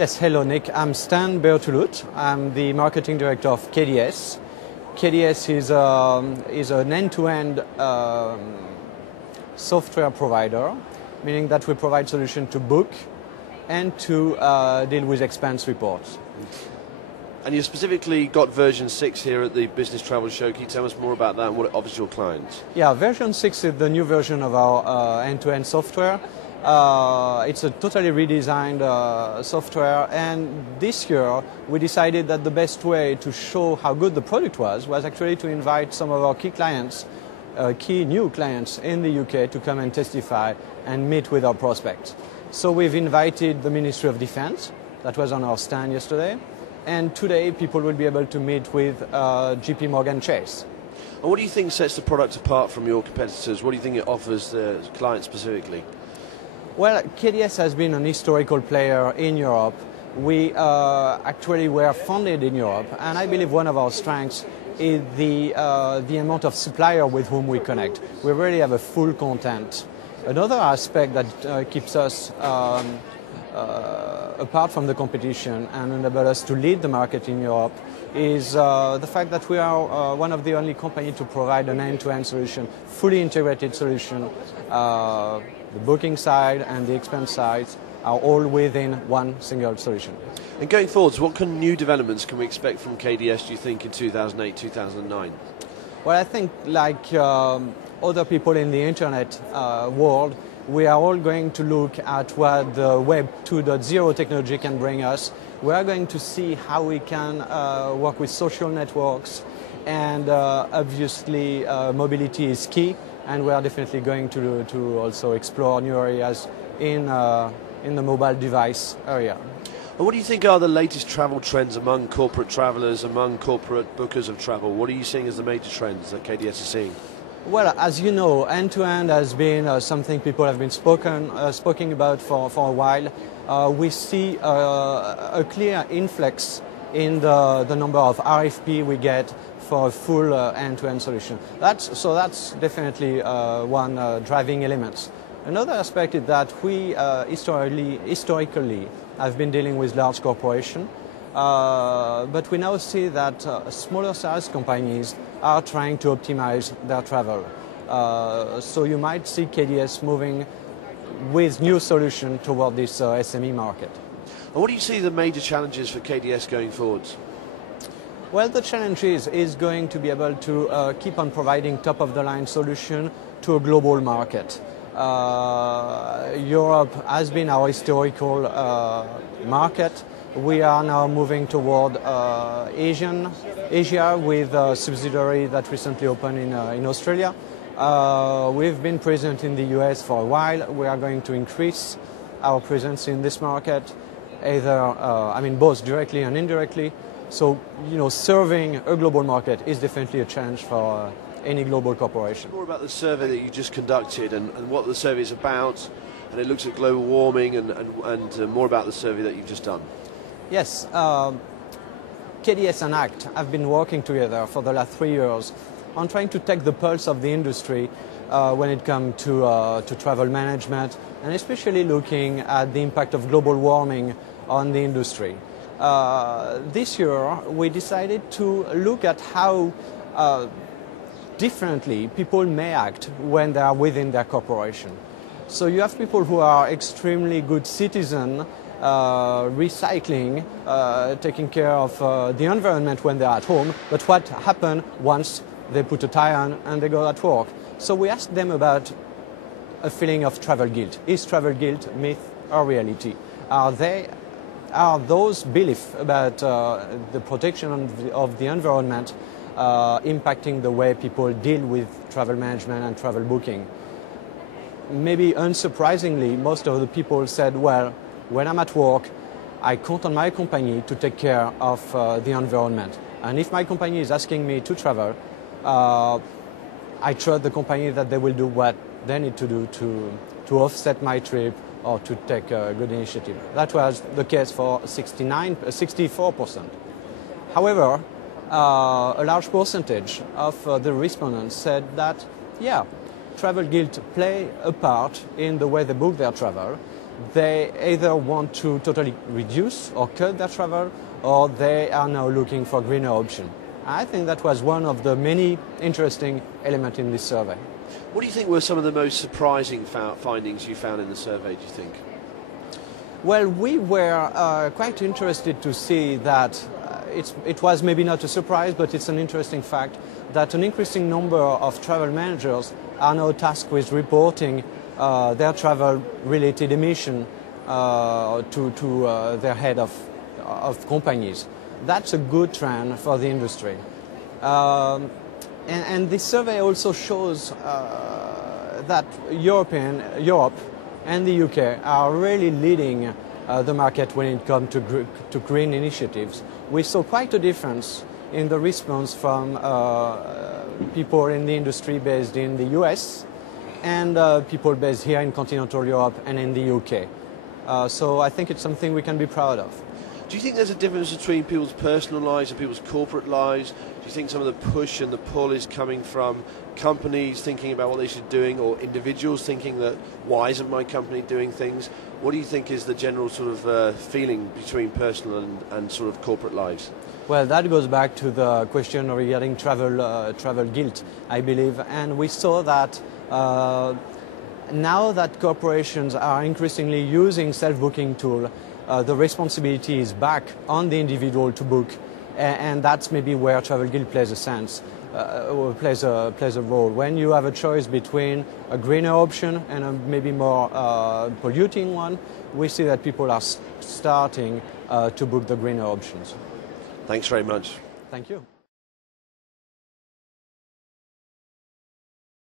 Yes, hello Nick. I'm Stan Bertulut. I'm the marketing director of KDS. KDS is an end-to-end software provider, meaning that we provide solutions to book and to deal with expense reports. And you specifically got version 6 here at the Business Travel Show. Can you tell us more about that and what it offers your clients? Yeah, version 6 is the new version of our end-to-end software. It's a totally redesigned software, and this year we decided that the best way to show how good the product was actually to invite some of our key clients, key new clients in the UK to come and testify and meet with our prospects. So we've invited the Ministry of Defence, that was on our stand yesterday, and today people will be able to meet with JP Morgan Chase. And what do you think sets the product apart from your competitors? What do you think it offers the client specifically? Well, KDS has been an historical player in Europe. We actually were founded in Europe, and I believe one of our strengths is the amount of suppliers with whom we connect. We really have a full content. Another aspect that keeps us apart from the competition and enable us to lead the market in Europe is the fact that we are one of the only companies to provide an end-to-end solution, fully integrated solution. The booking side and the expense side are all within one single solution. And going forwards, what new developments can we expect from KDS, do you think, in 2008, 2009? Well, I think like other people in the internet world, we are all going to look at what the Web 2.0 technology can bring us. We are going to see how we can work with social networks, and obviously mobility is key, and we are definitely going to also explore new areas in the mobile device area. And what do you think are the latest travel trends among corporate travelers, among corporate bookers of travel? What are you seeing as the major trends that KDS is seeing? Well, as you know, end-to-end has been something people have been speaking about for a while. We see a clear influx in the number of RFP we get for a full end-to-end solution. That's definitely one driving element. Another aspect is that we historically have been dealing with large corporations, but we now see that smaller size companies are trying to optimize their travel. So you might see KDS moving with new solutions toward this SME market. And what do you see the major challenges for KDS going forwards? Well, the challenge is going to be able to keep on providing top-of-the-line solution to a global market. Europe has been our historical market. We are now moving toward Asia with a subsidiary that recently opened in Australia. We've been present in the US for a while. We are going to increase our presence in this market, both directly and indirectly. So, serving a global market is definitely a challenge for any global corporation. More about the survey that you just conducted and what the survey is about, and it looks at global warming and more about the survey that you've just done. Yes, KDS and ACT have been working together for the last 3 years on trying to take the pulse of the industry when it comes to travel management, and especially looking at the impact of global warming on the industry. This year we decided to look at how differently people may act when they are within their corporation. So you have people who are extremely good citizens, recycling, taking care of the environment when they're at home, but what happens once they put a tie on and they go at work? So we asked them about a feeling of travel guilt. Is travel guilt myth or reality? Are those beliefs about the protection of the environment impacting the way people deal with travel management and travel booking? Maybe unsurprisingly, most of the people said, well, when I'm at work, I count on my company to take care of the environment. And if my company is asking me to travel, I trust the company that they will do what they need to do to offset my trip or to take a good initiative. That was the case for 64%. However, a large percentage of the respondents said that, yeah, travel guilt play a part in the way they book their travel, they either want to totally reduce or cut their travel, or they are now looking for greener option. I think that was one of the many interesting elements in this survey. What do you think were some of the most surprising findings you found in the survey, do you think? Well, we were quite interested to see that it was maybe not a surprise, but it's an interesting fact that an increasing number of travel managers are now tasked with reporting their travel-related emission to their head of companies. That's a good trend for the industry. And this survey also shows that Europe and the UK are really leading the market when it comes to green initiatives. We saw quite a difference in the response from people in the industry based in the US and people based here in continental Europe and in the UK. So I think it's something we can be proud of. Do you think there's a difference between people's personal lives and people's corporate lives? Do you think some of the push and the pull is coming from companies thinking about what they should be doing, or individuals thinking that why isn't my company doing things? What do you think is the general sort of feeling between personal and sort of corporate lives? Well, that goes back to the question regarding travel guilt, I believe, and we saw that now that corporations are increasingly using self-booking tools, the responsibility is back on the individual to book, and that's maybe where travel guilt plays a role. When you have a choice between a greener option and a maybe more polluting one, we see that people are starting to book the greener options. Thanks very much. Thank you.